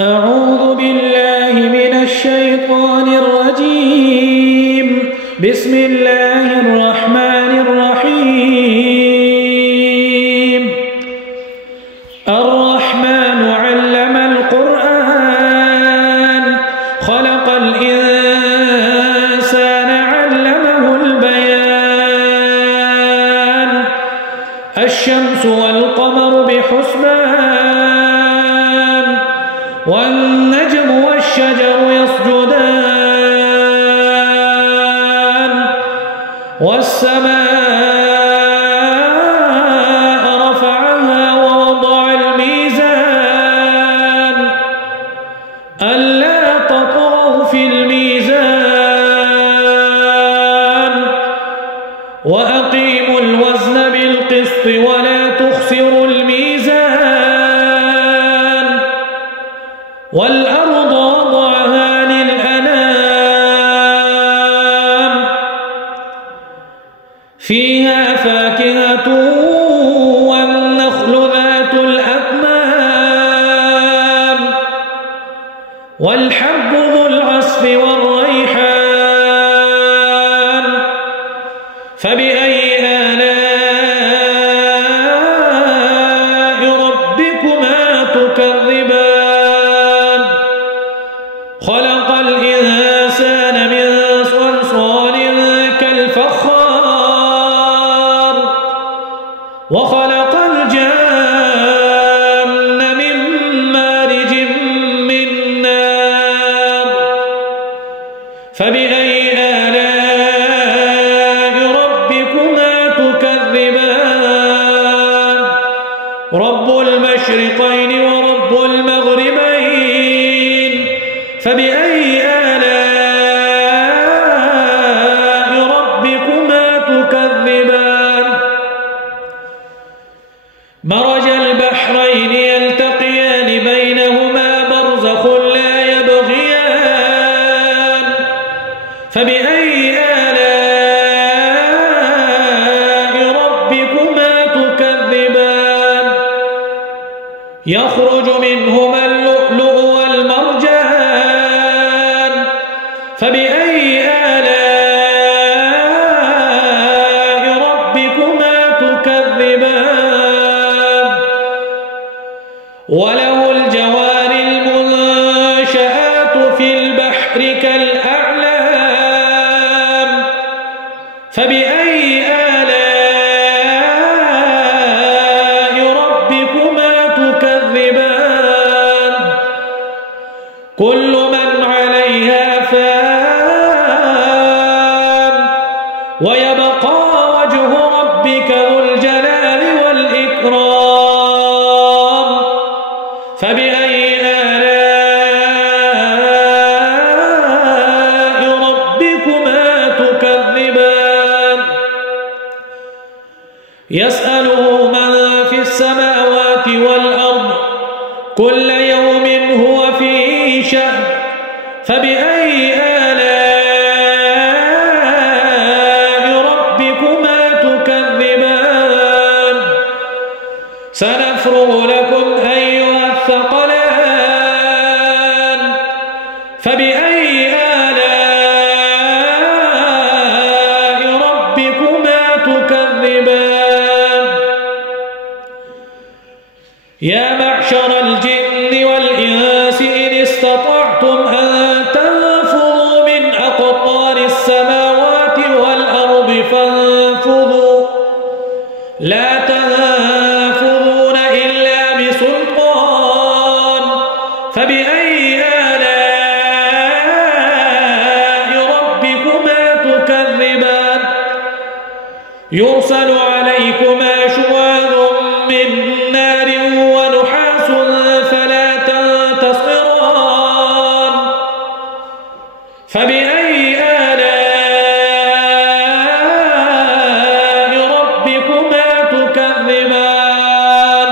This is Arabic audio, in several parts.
أعوذ بالله من الشيطان الرجيم. بسم الله الرحمن الرحيم. الرحمن علم القرآن خلق الإنسان علمه البيان. الشمس والقمر بحسبان والنجم والشجر يسجدان والسماء رفعها ووضع الميزان ألا تطغوا في الميزان وأقيموا الوزن بالقسط ولا تخسروا الميزان والأرض وضعها للأنام فيها فاكهة والنخل ذات الأكمام والحب ذو العصف والريحان فبأي آلاء ربكما تكذبان خلق الإنسان من صلصال كالفخار وخلق الجان من مارج من نار فبأي آلاء ربكما تكذبان رب المشرقين ورب المغربين فبأي آلاء ربكما تكذبان مرج البحرين يلتقيان بينهما برزخ لا يبغيان فبأي آلاء ربكما تكذبان يخرج منهما اللؤلؤ والمرجان فبأي آلاء ربكما تكذبان وله الجوار المنشآت في البحر كالأعلام فبأي آلاء ربكما تكذبان كل من عليها فان ويبقى وجه ربك ذو الجلال والإكرام فبأي آلاء ربكما تكذبان يسأله من في السماوات والأرض كل يوم هو في شأن فبأي آلاء ربكما تكذبان سنفرغ لكم أيها الثقلان فبأي آلاء ربكما تكذبان يا معشر الجن والإنس إن استطعتم أن تنفذوا من أقطار السماوات والأرض فانفذوا لا تنفذون إلا بسلطان فبأي آلاء ربكما تكذبان يرسل عليكما شواظ من نار ونحاس فلا تنتصران فبأي آلاء ربكما تكذبان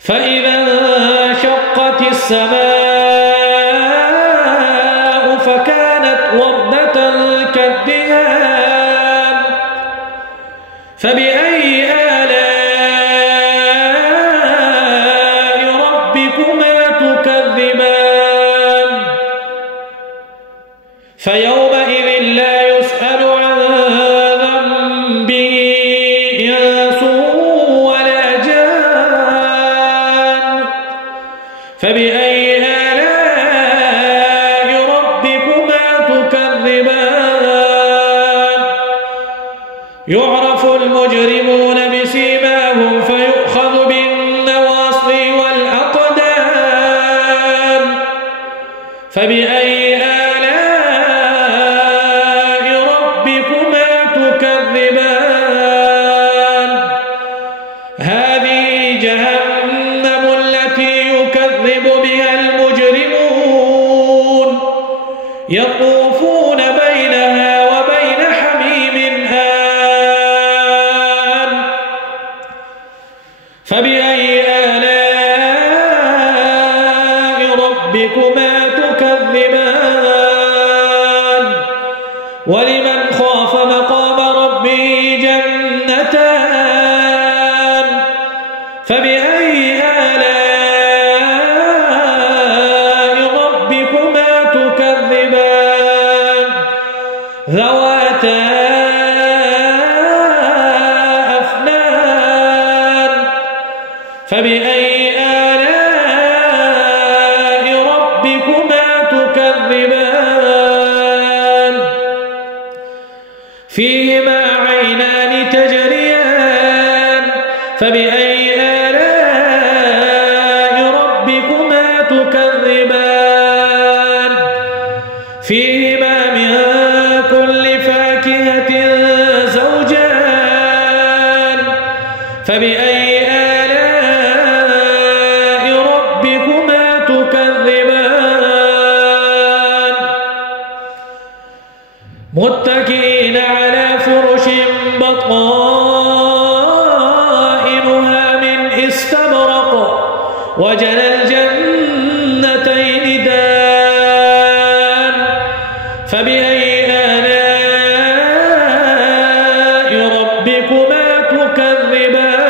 فإذا انشقت السماء فكانت وردة كالدهان فبأي آلاء فيومئذ لا يسأل عن ذنبه إنس ولا جان فبأي آلاء ربكما تكذبان يعرف المجرمون بسيماهم فيؤخذ بالنواصي والأقدام فبأي آلاء ربكما تكذبان هذه جهنم التي يكذب بها المجرمون يطوفون بينها وبين حميم آن فبأي آلاء ربكما تكذبان ولمن خاف مقام ربه جنتان فبأي آلاء ربكما تكذبان ذواتا أفنان فبأي آلاء ربكما تكذبان فيهما عينان تجريان فبأي آلاء ربكما تكذبان فيهما من كل فاكهة زوجان فبأي آلاء ربكما تكذبان متكئين على فرش بطائنها من استبرق وجنى الجنتين دان فبأي آلاء ربكما تكذبان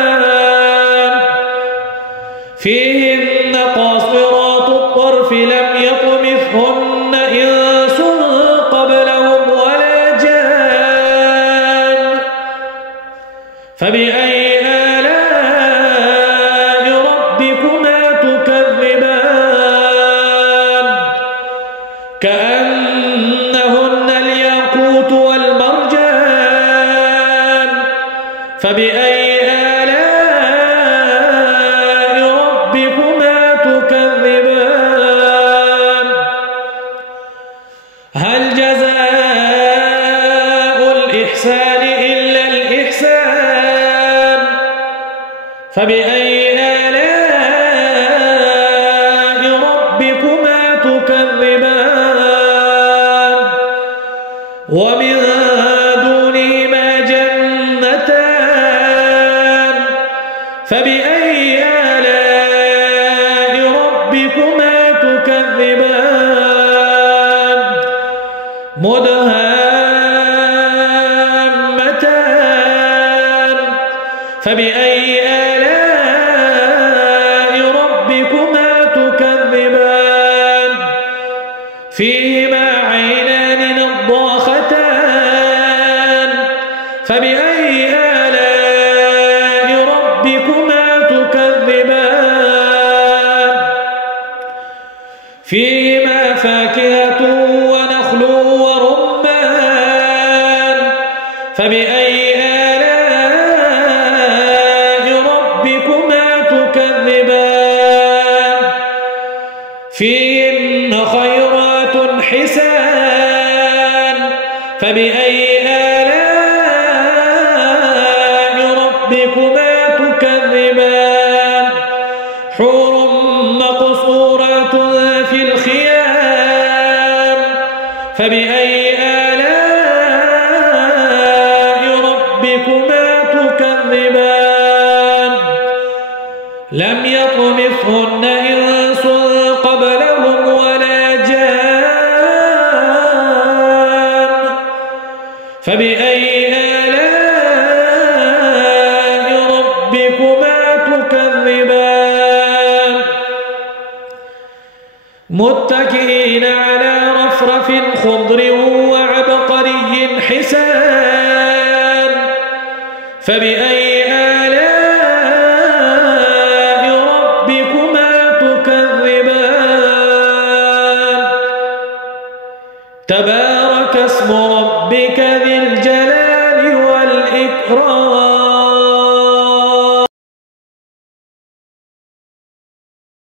فيهن قاصرات الطرف لم يطمثهن إنس قبلهم ولا جان فبأي آلاء ربكما تكذبان كأنهن الياقوت والمرجان فبأي آلاء ربكما تكذبان هل جزاء الإحسان إلا الإحسان فبأي آلاء ربكما تكذبان ومن دونهما جنتان فبأي آلاء ربكما تكذبان مدهامتان فبأي آلاء ربكما تكذبان فيهما عينان نضاختان فبأي آلاء ربكما تكذبان فيهما فاكهة ونخل ورمان فبأي آلاء ربكما تكذبان فيهن خيرات حسان فبأي آلاء ربكما تكذبان حور مقصورات في الخيام فبأي آلاء ربكما تكذبان لم يطمثهن إنس قبلهم ولا جان فبأي آلاء ربكما تكذبان متكئين على رفرف وأفرف خضر وعبقري حسان فبأي آلاء ربكما تكذبان تبارك اسم ربك ذي الجلال والإكرام